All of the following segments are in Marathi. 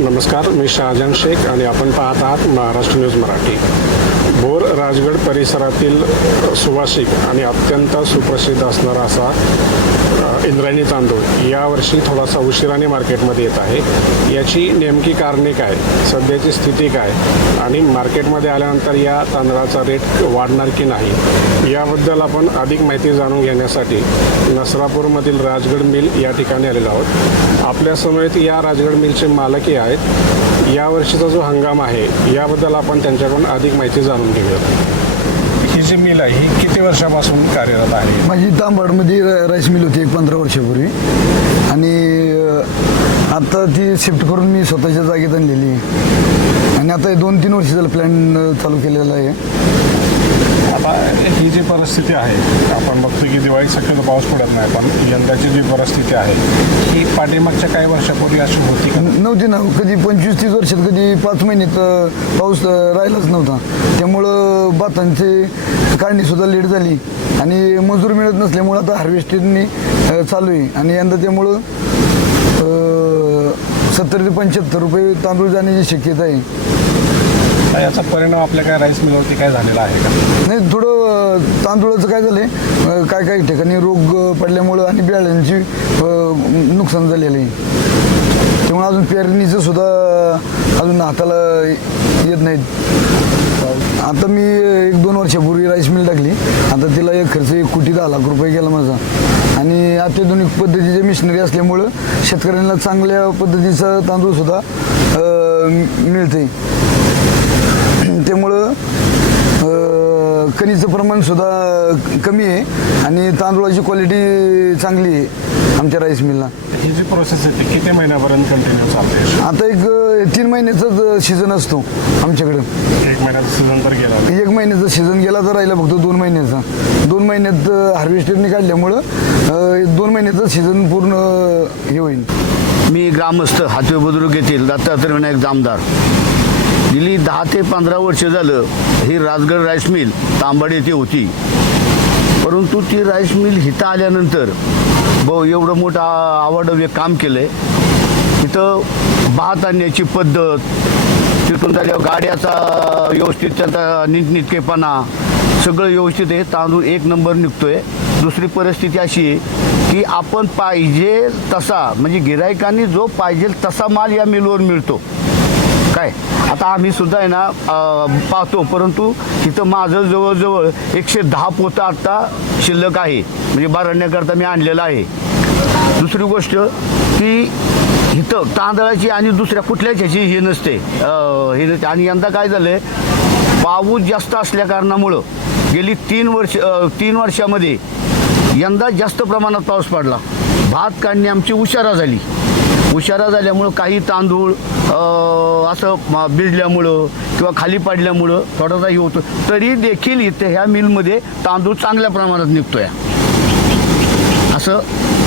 नमस्कार मी शहाजान शेख आणि आपण पाहत आहात महाराष्ट्र न्यूज मराठी. भोर राजगड परिसरातील सुवासिक आणि अत्यंत सुप्रसिद्ध असणारा असा इंद्रायणी तांदूळ यावर्षी थोडासा उशिराने मार्केटमध्ये येत आहे. याची नेमकी कारणे काय? सध्याची स्थिती काय? आणि मार्केटमध्ये आल्यानंतर या तांदळाचा रेट वाढणार की नाही? याबद्दल आपण अधिक माहिती जाणून घेण्यासाठी नसरापूरमधील राजगड मिल या ठिकाणी आलेलो आहोत. आपल्या समेत या राजगड मिलचे मालकी आहेत. यावर्षीचा जो हंगाम आहे याबद्दल आपण त्यांच्याकडून अधिक माहिती जाणून घेऊया ही जी मिल आहे ही किती वर्षापासून कार्यरत आहे? माझी तांबडमध्ये राईस मिल होती एक पंधरा वर्षापूर्वी. आणि आता ती शिफ्ट करून मी स्वतःच्या जागेत आणलेली आहे. आणि आता हे दोन तीन वर्ष झालं प्लॅन चालू केलेला आहे. आता ही जी परिस्थिती आहे आपण बघतो की दिवाळीत शक्यतो पाऊस पडत नाही पण यंदाची जी परिस्थिती आहे ही पाठीमागच्या काही वर्षापूर्वी अशी होती का? नव्हती ना. कधी पंचवीस तीस वर्षात कधी पाच महिन्यात पाऊस राहिलाच नव्हता. त्यामुळं भातांची काढणीसुद्धा लेट झाली आणि मजूर मिळत नसल्यामुळं आता हार्वेस्टिंगनी चालू आहे. आणि यंदा त्यामुळं सत्तर ते पंच्याहत्तर रुपये तांदूळ जाण्याची शक्यता आहे. याचा परिणाम आपल्या काय राईस मिलवरती काय झालेला आहे का? नाही थोडं तांदुळाचं तांदूळाचं काय झालंय? आहे काय काही ठिकाणी रोग पडल्यामुळं आणि बियाण्यांची नुकसान झालेलं आहे त्यामुळे अजून पेरणीचं सुद्धा अजून हाताला येत नाहीत. आता मी एक दोन वर्षापूर्वी राईस मिल टाकली. आता तिला एक खर्च एक कोटी दहा लाख रुपये गेला माझा. आणि अत्याधुनिक पद्धतीचे मिशनरी असल्यामुळं शेतकऱ्यांना चांगल्या पद्धतीचा तांदूळ सुद्धा मिळते त्यामुळं कणीचं प्रमाण सुद्धा कमी आहे आणि तांदूळाची क्वालिटी चांगली आहे आमच्या राईस मिलला ही जी प्रोसेस आहे ती किती महिन्यापर्यंत कंटिन्यू चालते? आता एक तीन महिन्याचाच सीझन असतो आमच्याकडं. एक महिन्याचा सीझन तर गेला एक महिन्याचा सीझन गेला तर राहिला फक्त दोन महिन्याचा. दोन महिन्यात हार्वेस्टरने काढल्यामुळं दोन महिन्याचं सीझन पूर्ण हे होईल. मी ग्रामस्थ हातवे बुद्रुक येथील दत्तात्रय विनायक जामदार. गेली दहा ते पंधरा वर्ष झालं ही राजगड राईस मिल तांबड येथे होती. परंतु ती राईस मिल हिथं आल्यानंतर ब एवढं मोठं आवाडव्य काम केलं आहे तिथं भात आणण्याची पद्धत तिथून झाल्यावर गाड्याचा व्यवस्थित त्यांचा नीटनिटकेपणा सगळं व्यवस्थित आहे. तांदूळ एक नंबर निघतोय. दुसरी परिस्थिती अशी आहे की आपण पाहिजे तसा म्हणजे गिरायकांनी जो पाहिजे तसा माल या मिलवर मिळतो. काय? आता आम्ही सुद्धा आहे ना पाहतो परंतु तिथं माझं जवळजवळ एकशे दहा पोतं आत्ता शिल्लक आहे. म्हणजे बारण्याकरता मी आणलेलं आहे. दुसरी गोष्ट की इथं तांदळाची आणि दुसऱ्या कुठल्याच ह्याची हे नसते. हे नसते. आणि यंदा काय झालं आहे पाऊस जास्त असल्या कारणामुळं गेली तीन वर्ष तीन वर्षामध्ये यंदा जास्त प्रमाणात पाऊस पडला. भात काढणे आमची उशारा झाली. उशारा झाल्यामुळं काही तांदूळ असं भिजल्यामुळं किंवा खाली पडल्यामुळं थोडासा हे होतो. तरी देखील इथे ह्या मिलमध्ये तांदूळ चांगल्या प्रमाणात निघतोय. असं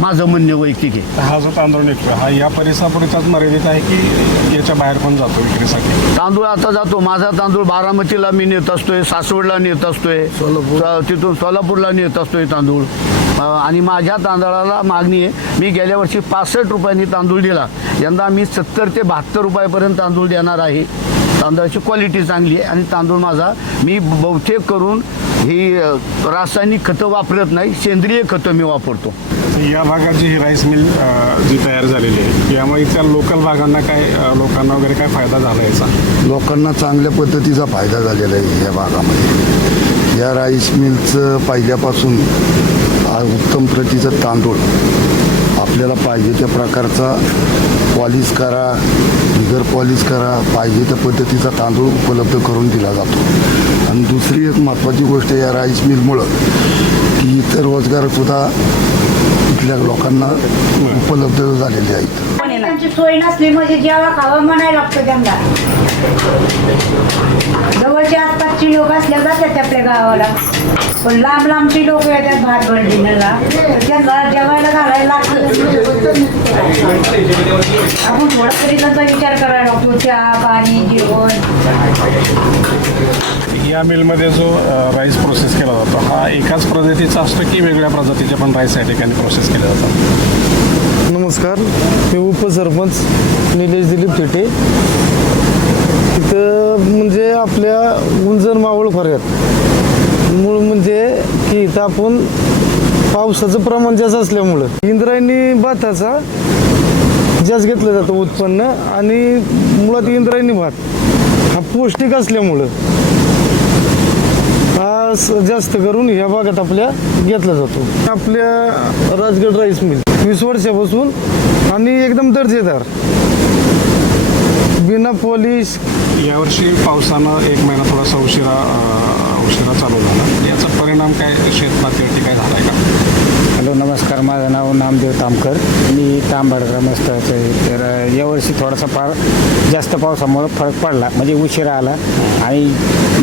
माझं म्हणणं वैयक्तिक आहे. हा जो तांदूळ निघतो हा या परिसरापुरताच मर्यादित आहे की याच्या बाहेर पण जातो विक्रीसाठी? तांदूळ आता जातो. माझा तांदूळ बारामतीला मी नेत असतोय सासवडला नेत असतोय सोलापूर. तिथून सोलापूरला नेत असतोय तांदूळ. आणि माझ्या तांदळाला मागणी आहे मी गेल्या वर्षी पासष्ट रुपयांनी तांदूळ दिला. यंदा मी सत्तर ते बहात्तर रुपयापर्यंत तांदूळ देणार आहे. तांदळाची क्वालिटी चांगली आहे आणि तांदूळ माझा मी बहुतेक करून ही रासायनिक खतं वापरत नाही सेंद्रिय खतं मी वापरतो. या भागाची ही राईस मिल जी तयार झालेली आहे यामुळे इथल्या लोकल भागांना काय लोकांना वगैरे काय फायदा झाला याचा? लोकांना चांगल्या पद्धतीचा फायदा झालेला आहे या भागामध्ये. या राईस मिलचं पहिल्यापासून उत्तम प्रतीचं तांदूळ. आपल्याला पाहिजे त्या प्रकारचा पॉलिश करा बिगर पॉलिश करा पाहिजे त्या पद्धतीचा तांदूळ उपलब्ध करून दिला जातो. आणि दुसरी एक महत्त्वाची गोष्ट या राईस मिलमुळं की इतर रोजगारसुद्धा इथल्या लोकांना उपलब्ध झालेले आहेत. सोय नसली म्हणजे जेव्हा खावं म्हणायला लागतं त्यांना. जवळच्या आसपासची लोक असल्या जातात आपल्या गावाला. पण लांब लांबची लोक येतात भात भरडीला त्यांना जेवायला घालायला लागतं आपण थोडा तरी त्यांचा विचार करायला लागतो. चहा पाणी जेवण. या मिलमध्ये जो राईस प्रोसेस केला जातो हा एकाच प्रजातीचा असतो की वेगळ्या प्रजातीचे पण राईस या ठिकाणी प्रोसेस केले जातात? नमस्कार. मी उपसरपंच निलेश दिलीप थिटे. इथं म्हणजे आपल्या उंजर मावळ फरक मूळ म्हणजे की इथं आपण पावसाचं प्रमाण जास्त असल्यामुळं. इंद्रायणी भाताचा जास्त घेतलं जातं उत्पन्न आणि मुळात इंद्रायणी भात हा पौष्टिक असल्यामुळं. हा स- जास्त करून ह्या भागात आपल्या घेतला जातो. आपल्या राजगड राईस मिल. वीस वर्षापासून आणि एकदम दर्जेदार. बिना पॉलिश यावर्षी पावसानं एक महिना थोडासा उशिरा उशिरा चालू झाला. याचा परिणाम काय शेतमातीवरती काय झाला आहे का? हॅलो नमस्कार. माझं नाव नामदेव तामकर. मी तांबड ग्रामस्थाचं आहे. तर यावर्षी थोडासा फार जास्त पावसामुळं फरक पडला. म्हणजे उशिरा आला. आणि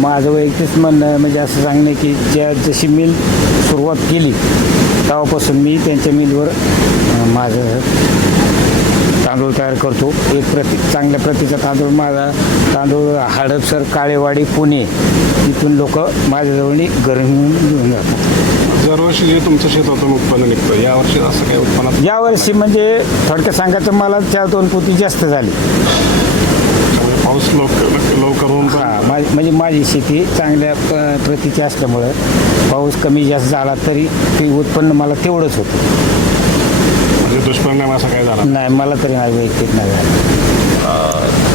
माझं वैयक्तिक म्हणणं म्हणजे असं सांगणं की ज्या जशी मिल सुरुवात केली तेव्हापासून मी त्यांच्या मिलवर माझं तांदूळ तयार करतो. एक प्रति चांगल्या प्रतीचा तांदूळ माझा तांदूळ हडपसर काळेवाडी पुणे इथून लोक माझ्याजवळ घरून घेऊन जातात. दरवर्षी जे तुमचं शेतातून उत्पन्न निघतं यावर्षी असं काही उत्पन्नात यावर्षी म्हणजे थोडक्यात सांगायचं मला त्या दोन पोती जास्त झाली. पाऊस लवकर लवकर होऊन हा माझी म्हणजे माझी शेती चांगल्या प- प्रतीची असल्यामुळं पाऊस कमी जास्त झाला तरी ते उत्पन्न मला तेवढंच होतं. म्हणजे दुष्परिणाम असा काय झाला. नाही मला तरी नाही वैयक्तिक नाही झालं.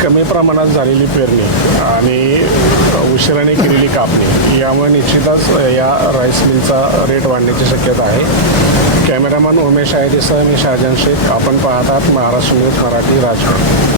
कमी प्रमाणात झालेली पेरणी आणि उशिराने केलेली कापणी यामुळे निश्चितच या राईस मिलचा रेट वाढण्याची शक्यता आहे. कॅमेरामन उमेश आहेदेसह मी शहाजहान शेख. आपण पाहतात महाराष्ट्र न्यूज मराठी राजकोट